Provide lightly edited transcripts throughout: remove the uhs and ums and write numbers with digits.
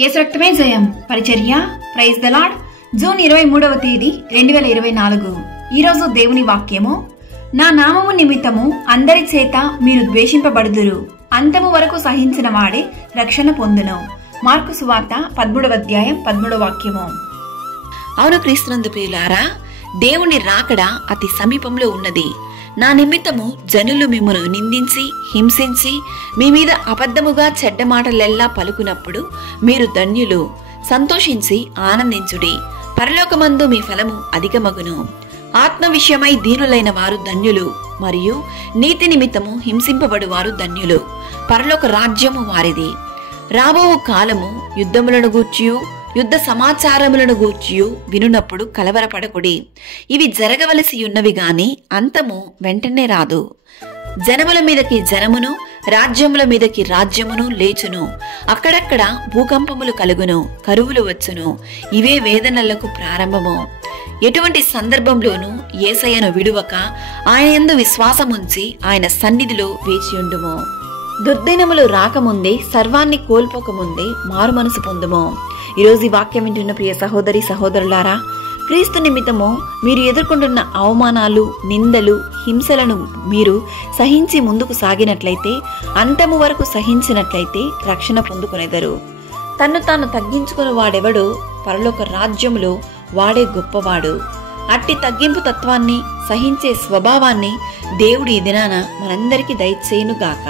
యేసు రక్తమే జయం పరిచర్య ప్రైజ్ ద లార్డ్. జూన్ 23వ తేదీ 2024. ఈరోజు దేవుని వాక్యము, నా నామము నిమిత్తము అందరి చేత మీరు ద్వేషింపబడుదురు, అంతము వరకు సహించిన వాడే రక్షణ పొందును. మార్కు సువార్త 13వ అధ్యాయం 13వ వాక్యము. అవును క్రీస్తునందు ప్రియులారా, దేవుని రాకడ అతి సమీపంలో ఉన్నది. నా నిమిత్తము జనులు మిమ్మను నిందించి హింసించి మీ మీద అబద్ధముగా చెడ్డ మాటలెల్లా పలుకునప్పుడు మీరు ధన్యులు. సంతోషించి ఆనందించుడి, పరలోకమందు మీ ఫలము అధికమగును. ఆత్మ విషయమై దీనులైన వారు ధన్యులు, మరియు నీతి నిమిత్తము హింసింపబడు వారు ధన్యులు, పరలోక రాజ్యము వారిది. రాబో కాలము యుద్ధములను గూర్చియు యుద్ధ సమాచారములను గూర్చియు వినునప్పుడు కలవరపడకుడి. ఇవి జరగవలసి ఉన్నవి గాని అంతము వెంటనే రాదు. జనముల మీదకి జనమును, రాజ్యముల మీదకి రాజ్యమును లేచును. అక్కడక్కడ భూకంపములు కలుగును, కరువులు వచ్చును. ఇవే వేదనలకు ప్రారంభము. ఎటువంటి సందర్భంలోనూ యేసయ్యను విడువక ఆయన యందు విశ్వాసముంచి ఆయన సన్నిధిలో వేచియుండుము. దుర్దినములు రాకముందే, సర్వాన్ని కోల్పోకముందే మారు మనసు పొందుము. ఈరోజు ఈ వాక్యం వింటున్న ప్రియ సహోదరి సహోదరులారా, క్రీస్తు నిమిత్తము మీరు ఎదుర్కొంటున్న అవమానాలు, నిందలు, హింసలను మీరు సహించి ముందుకు సాగినట్లయితే, అంతము వరకు సహించినట్లయితే రక్షణ పొందుకునేదరు. తన్ను తాను తగ్గించుకుని వాడెవడో పరలోక రాజ్యములో వాడే గొప్పవాడు. అట్టి తగ్గింపు తత్వాన్ని, సహించే స్వభావాన్ని దేవుడి ఈ దినాన మనందరికీ దయచేయునుగాక.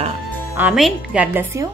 ఆమేన్. God bless you.